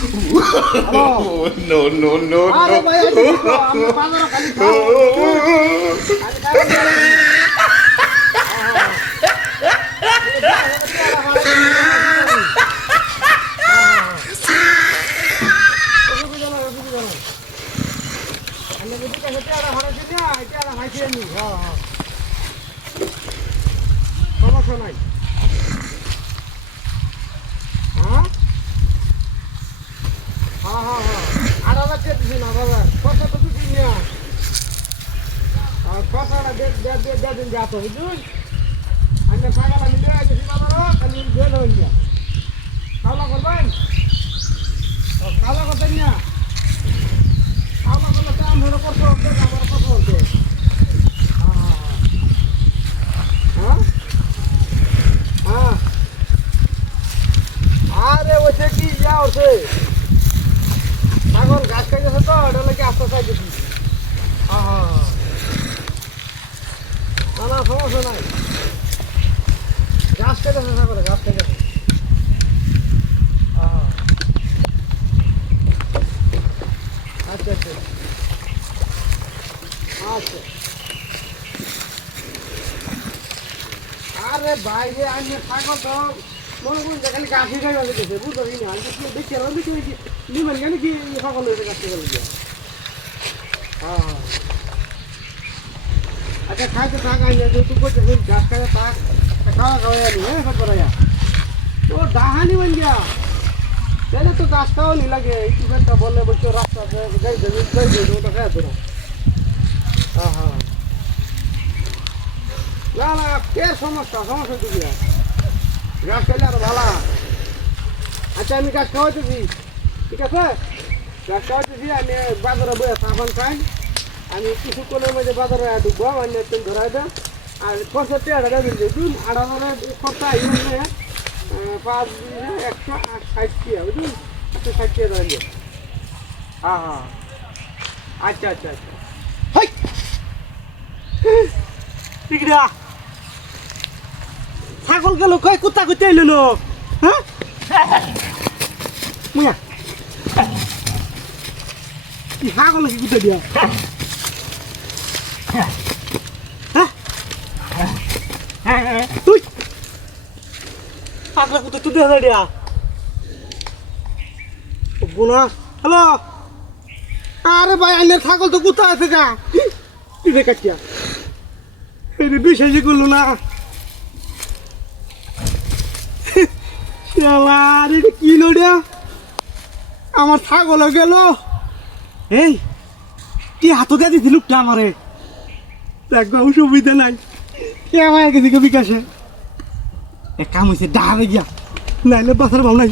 No, no, no, আরে no. ভাই আমি বাজারে খালি খাও সমস্যা নাই হ্যাঁ হ্যাঁ হ্যাঁ হ্যাঁ 8,000 টাকা দিছি না বাজার কত তো দিন না আর কথাটা দিন যাতো বুঝুন আমি পাগলা মিলে আইছি বাজার খালি দিয়ে দেবেন না খাওয়া করবেন খাওয়া করতেন না খাওয়া করলে তো আমরা করতে হবে আমার কথা বলতে হ্যাঁ হ্যাঁ আরে ওইটা কি যা হচ্ছে ছাগল ঘাস খাই গেছে তো এটা নাকি আস্তে চাই দিচ্ছি হ্যাঁ হ্যাঁ না না সমস্যা নাই ঘাস খাই গেছে ছাগলে ঘাস খাই গেছে আচ্ছা আচ্ছা আচ্ছা আরে বাইরে আমি ছাগল তো মনে করুন খালি গাছি খাই গেছে বুঝতে পারি না আমি দেখি আর দেখি নিবেন কেন কি সকল হয়েছে গাছ থেকে গেলে হ্যাঁ হ্যাঁ আচ্ছা খাইতে থাক আইয়া তুই করতে গাছ খাইতে থাক খাওয়া খাওয়াই আনি হ্যাঁ সব করাইয়া তো ডাহানি বন গিয়া তাহলে তো গাছ খাওয়া নি লাগে একটু একটা বললে বলছো রাস্তা গাই দেবে ওটা খাই তো না হ্যাঁ হ্যাঁ না না কে সমস্যা দিবি গাছ খাইলে আরো ভালো আচ্ছা আমি গাছ খাওয়াইতেছি ঠিক আছে গাছ খাওয়াইতেছি আমি বাজারে বয়ে সাবান খাই আমি কিছু কোলের মধ্যে বাজারে ঢুকবো আমি তুমি ধরাই দাও আর খরচা 1,000 দিন বুঝুন 8,000 খরচা ইয়ে 5 160 টাকা বুঝুন 160 টাকা ধরে হ্যাঁ হ্যাঁ আচ্ছা আচ্ছা আচ্ছা হাই ঠিক না ছাগল গেল কয় কুত্তা কুত্তা এলো না হ্যাঁ মুয়া কি ছাগল কি কুত্তা দিয়া তুই পাগলা কুত্তা তুই দেখা দিয়া বোনা হ্যালো আরে ভাই আইনের ছাগল তো কুত্তা আছে গা তুই দেখাচ্ছিয়া এই বিশ্বাসই করলো না কি লড়িয়া আমার ছাগল গেল এই কি হাত দিয়ে দিছি লোকটা আমারে একদম সুবিধা নাই কে আমার গেছে বিকাশে এক কাম হয়েছে ডাহাবে গিয়া নাইলে বাসার ভালো নাই